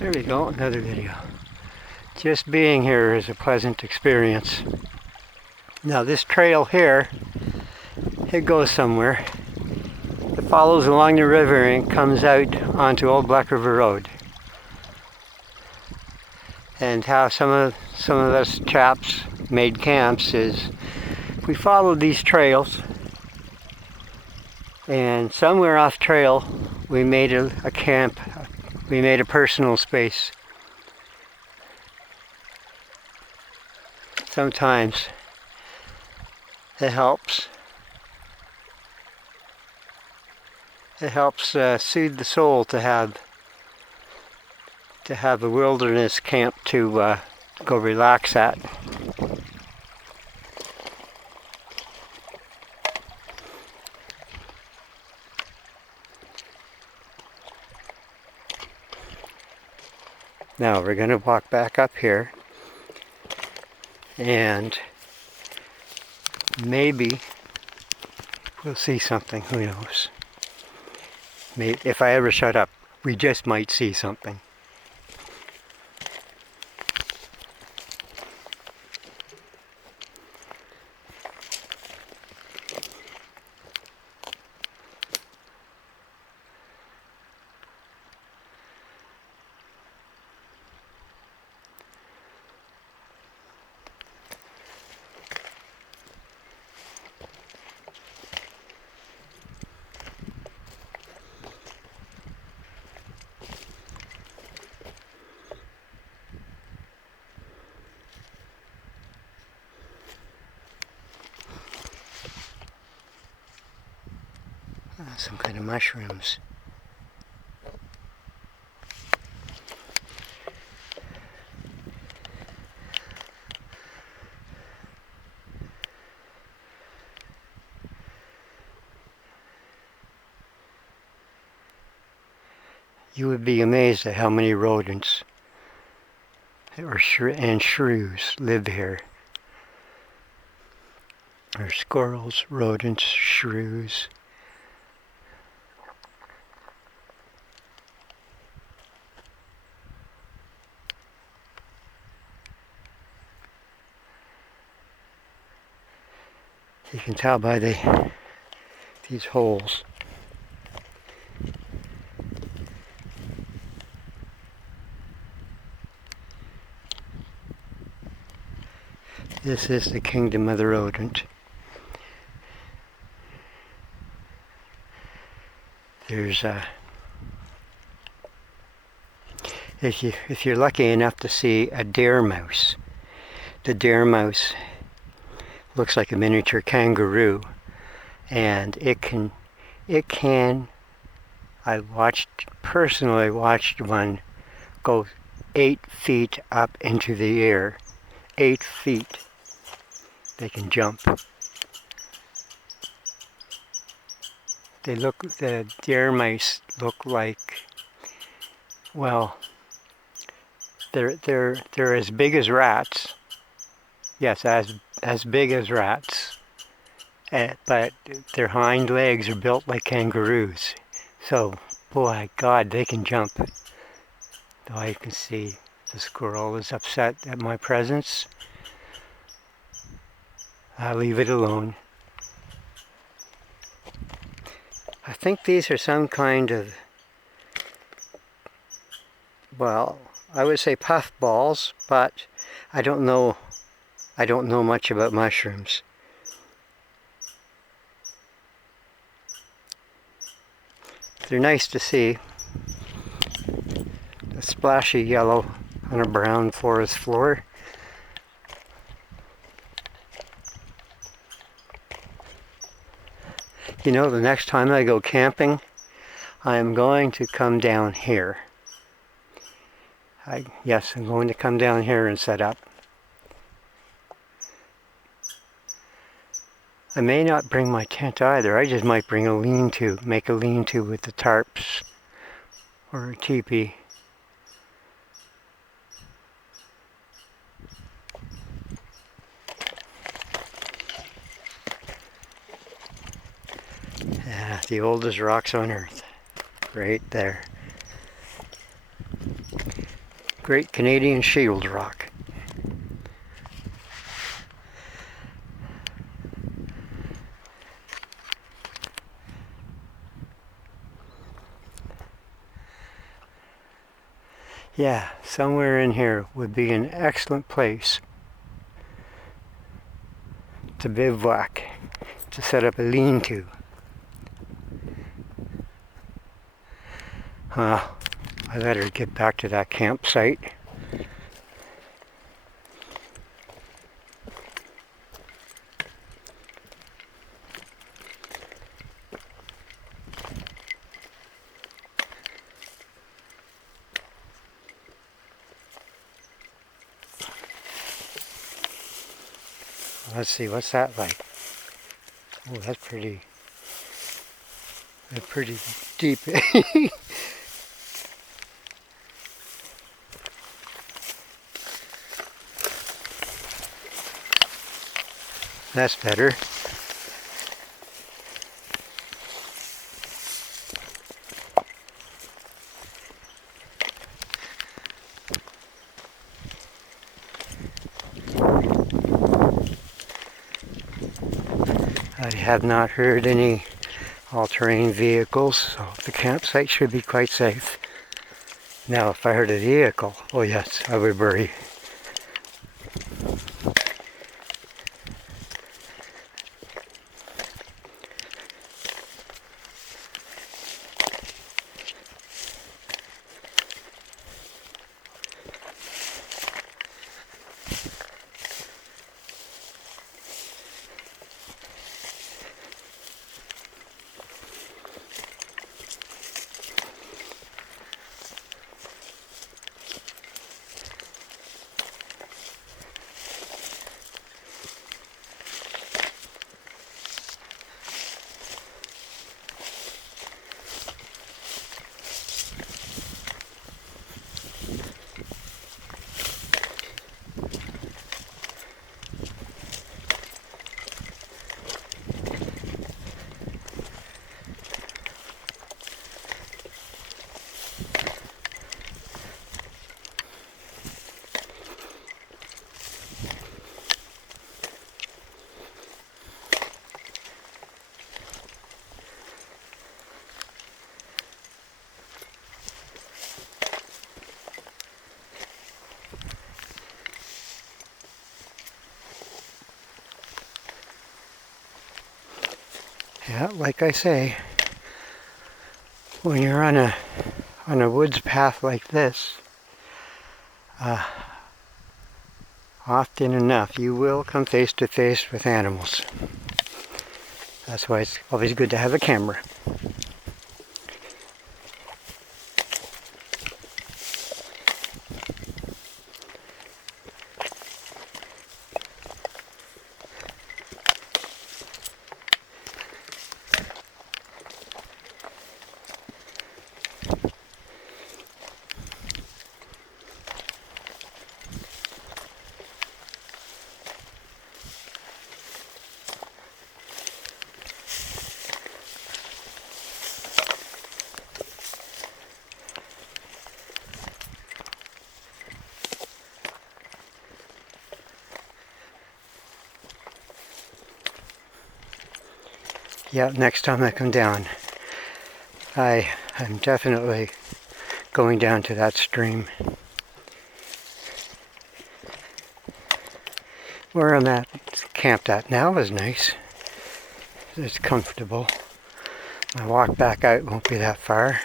There we go, another video. Just being here is a pleasant experience. Now this trail here, it goes somewhere. It follows along the river and comes out onto Old Black River Road. And how some of us chaps made camps is we followed these trails, and somewhere off trail we made a camp. We made a personal space. Sometimes it helps. It helps soothe the soul to have a wilderness camp to go relax at. Now we're going to walk back up here, and maybe we'll see something, who knows. Maybe, if I ever shut up, we just might see something. Some kind of mushrooms. You would be amazed at how many rodents and shrews live here. There's squirrels, rodents, shrews. You can tell by these holes. This is the kingdom of the rodent. There's if you're lucky enough to see a deer mouse, the deer mouse looks like a miniature kangaroo, and it can I personally watched one go 8 feet up into the air. 8 feet. They can jump. The deer mice look like, well, they're as big as rats. Yes, as big as rats. But their hind legs are built like kangaroos. So, boy, God, they can jump. Though I can see the squirrel is upset at my presence. I'll leave it alone. I think these are some kind of, well, I would say puffballs, but I don't know much about mushrooms. They're nice to see. A splashy yellow on a brown forest floor. You know, the next time I go camping, I'm going to come down here. Yes, I'm going to come down here and set up. I may not bring my tent either. I just might bring a lean-to, make a lean-to with the tarps or a teepee. Yeah, the oldest rocks on Earth, right there. Great Canadian Shield Rock. Yeah, somewhere in here would be an excellent place to bivouac, to set up a lean-to. I better get back to that campsite. Let's see, what's that like? Oh, that's pretty deep. That's better. I have not heard any all-terrain vehicles, so the campsite should be quite safe. Now, if I heard a vehicle, oh yes, I would worry. Yeah, like I say, when you're on a woods path like this, often enough you will come face to face with animals. That's why it's always good to have a camera. Yeah, next time I come down, I am definitely going down to that stream. Where I'm at, camped at now is nice. It's comfortable. My walk back out won't be that far.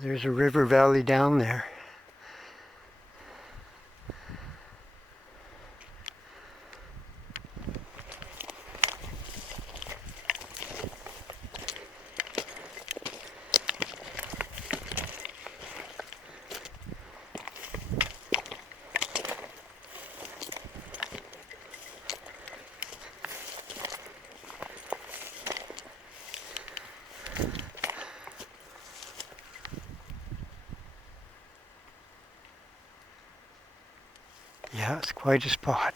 There's a river valley down there. That's quite a spot.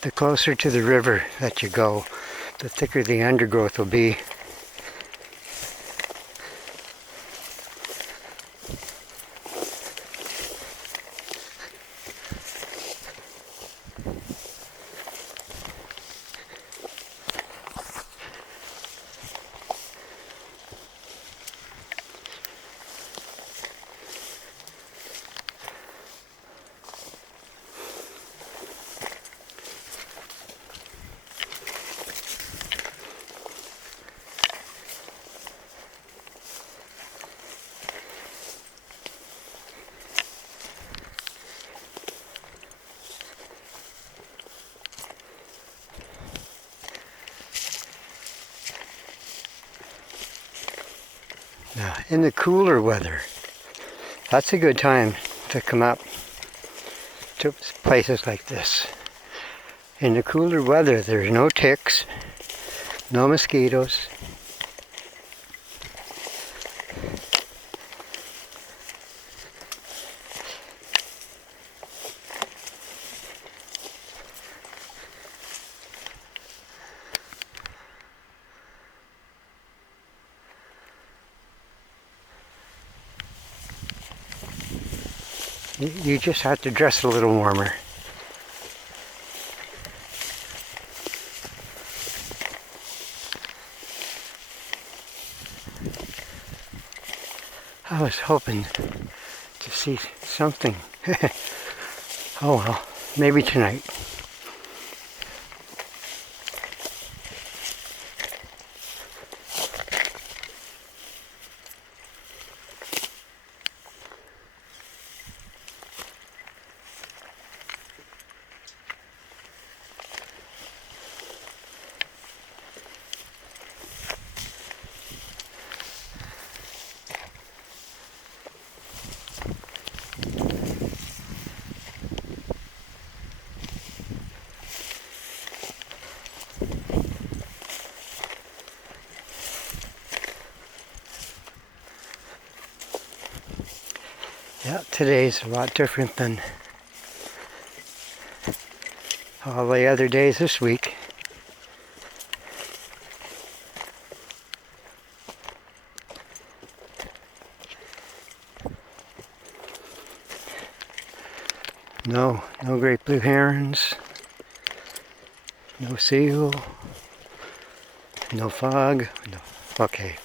The closer to the river that you go, the thicker the undergrowth will be. Now, in the cooler weather, that's a good time to come up to places like this. In the cooler weather, there's no ticks, no mosquitoes. You just have to dress a little warmer. I was hoping to see something. Oh well, maybe tonight. Yeah, today's a lot different than all the other days this week. No great blue herons, no seal, no fog. No. Okay,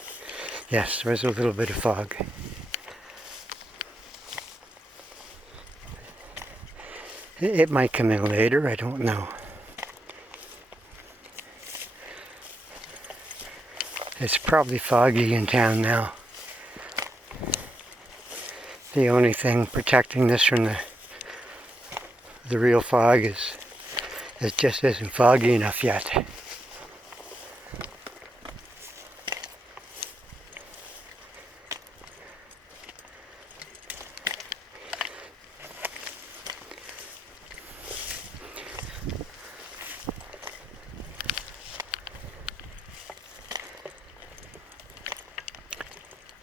yes, there was a little bit of fog. It might come in later, I don't know. It's probably foggy in town now. The only thing protecting this from the real fog is it just isn't foggy enough yet.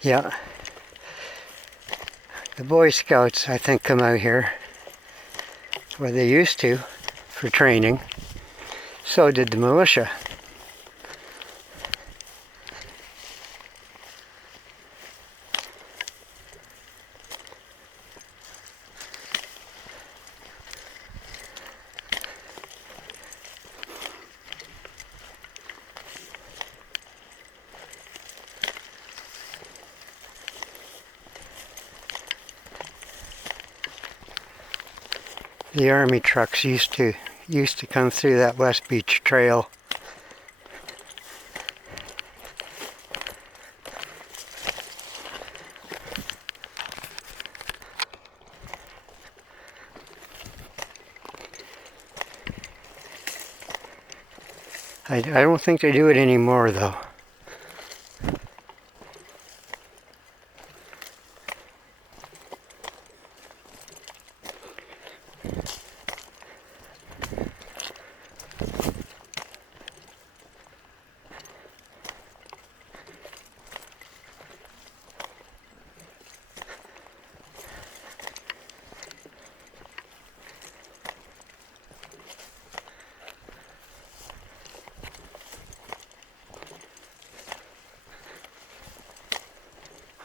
Yeah. The Boy Scouts, I think, come out here, where they used to, for training. So did the militia. The army trucks used to come through that West Beach trail. I don't think they do it anymore though.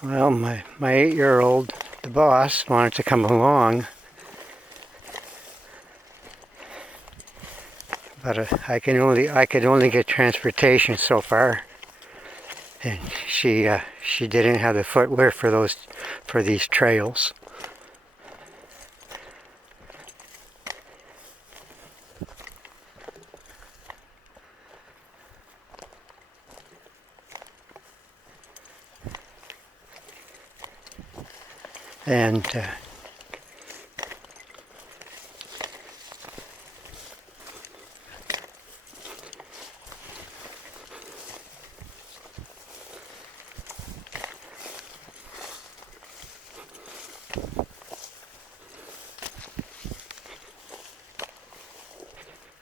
Well, my 8-year-old, the boss, wanted to come along, but I could only get transportation so far, and she didn't have the footwear for these trails. And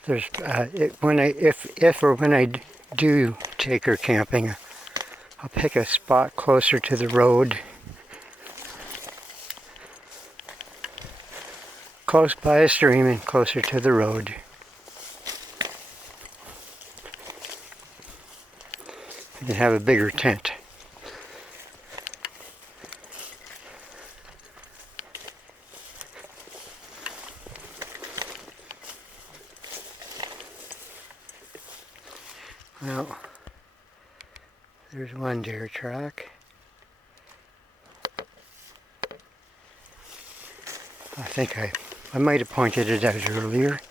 there's if or when I do take her camping, I'll pick a spot closer to the road, close by a stream and closer to the road. And have a bigger tent. Well, there's one deer track. I think I might have pointed it out earlier.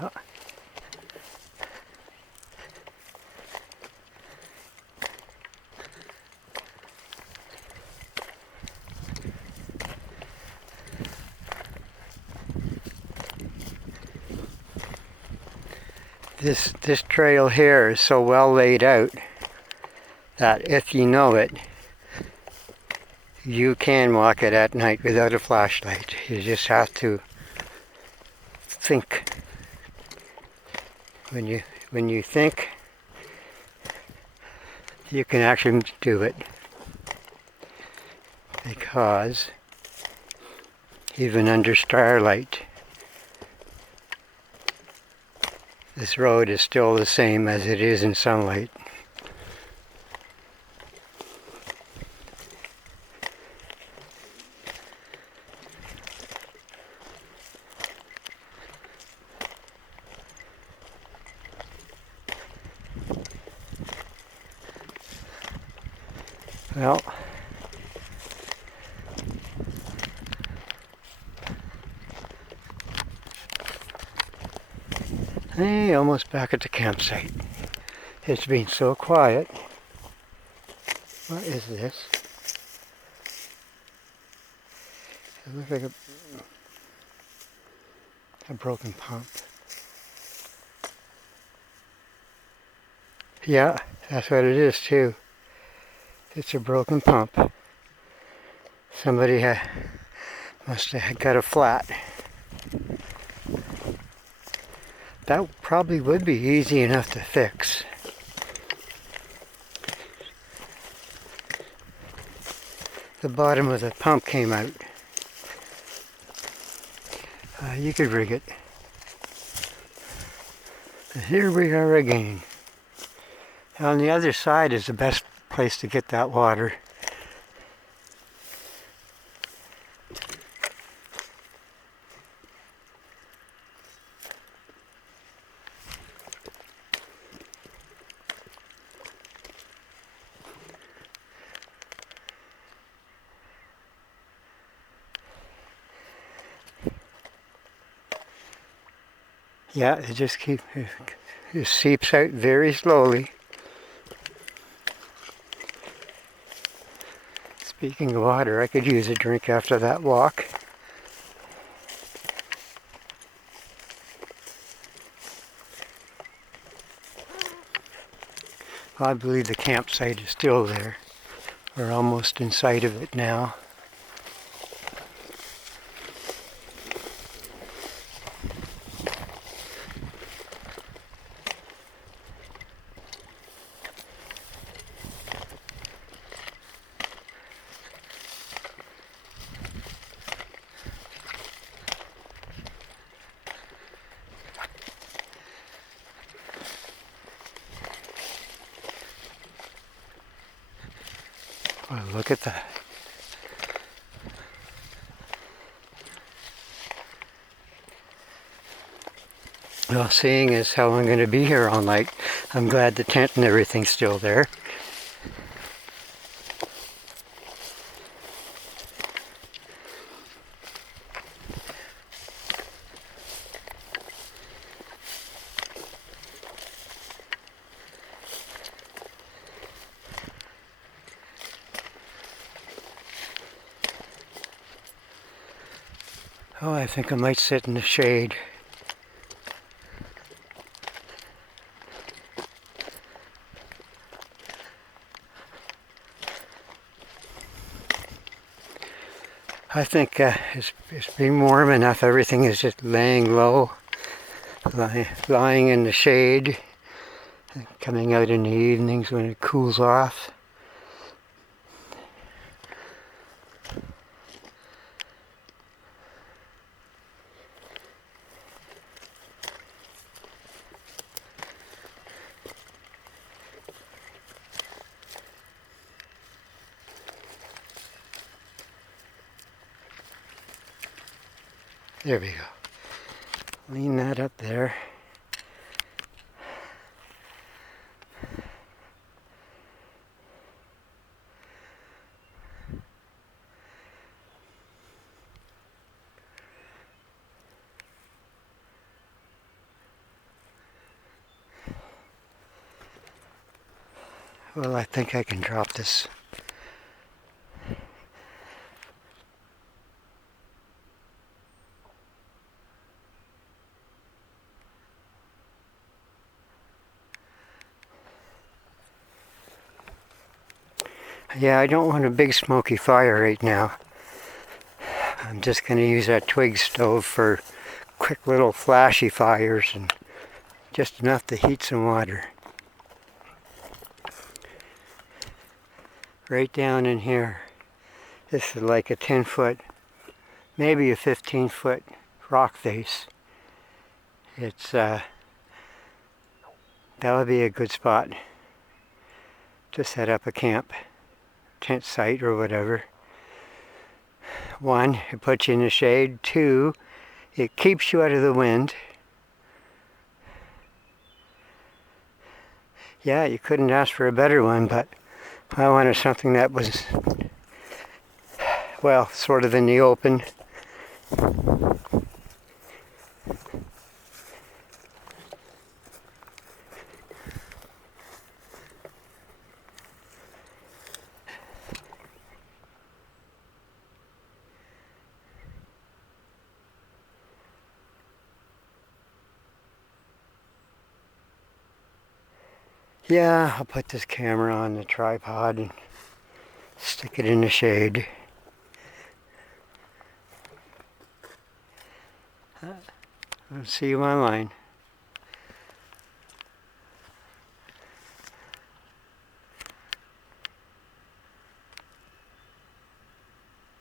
Yeah. This trail here is so well laid out that if you know it, you can walk it at night without a flashlight. You just have to think. When you think, you can actually do it, because even under starlight, this road is still the same as it is in sunlight. Well, hey, almost back at the campsite. It's been so quiet. What is this? It looks like a broken pump. Yeah, that's what it is too. It's a broken pump. Somebody must have got a flat. That probably would be easy enough to fix. The bottom of the pump came out. You could rig it. And here we are again. On the other side is the best place to get that water. Yeah, it seeps out very slowly. Speaking of water, I could use a drink after that walk. I believe the campsite is still there. We're almost in sight of it now. Oh, look at that. Well, seeing as how I'm going to be here all night, I'm glad the tent and everything's still there. Oh, I think I might sit in the shade. I think it's been warm enough. Everything is just laying low, lying in the shade, coming out in the evenings when it cools off. There we go. Lean that up there. Well, I think I can drop this. Yeah, I don't want a big smoky fire right now. I'm just going to use that twig stove for quick little flashy fires and just enough to heat some water. Right down in here. This is like a 10-foot, maybe a 15-foot rock face. That would be a good spot to set up a tent site or whatever. One, it puts you in the shade. Two, it keeps you out of the wind. Yeah, you couldn't ask for a better one, but I wanted something that was, well, sort of in the open. Yeah, I'll put this camera on the tripod and stick it in the shade. I'll see you online.